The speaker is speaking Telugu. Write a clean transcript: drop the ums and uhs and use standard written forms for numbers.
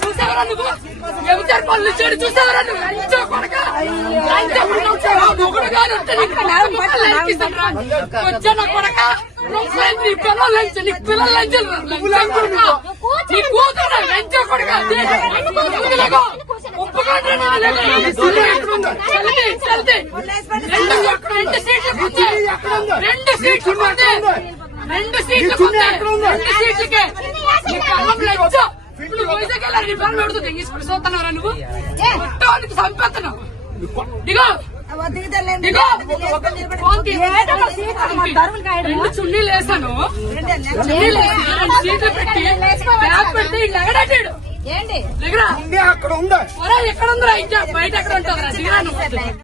చూసావరా నువ్వు ఎవరు పనులు చేయడు చూసావరా నువ్వు మొగుడు గారు వచ్చా నా కొడక నీ పిల్లలు లంచం నీ పిల్లలు లంచం నీ కూతురు లంచం కొడక రెండు సీట్లకే చూస్తున్నారా నువ్వు చంపేస్తున్నావు రెండు చున్నీలు వేసాను సీట్లు పెట్టి బ్యాగ్ పెడితే ఎగడాటాడు ఏంటి ఎక్కడ ఉందా బయట ఎక్కడ ఉంటుందా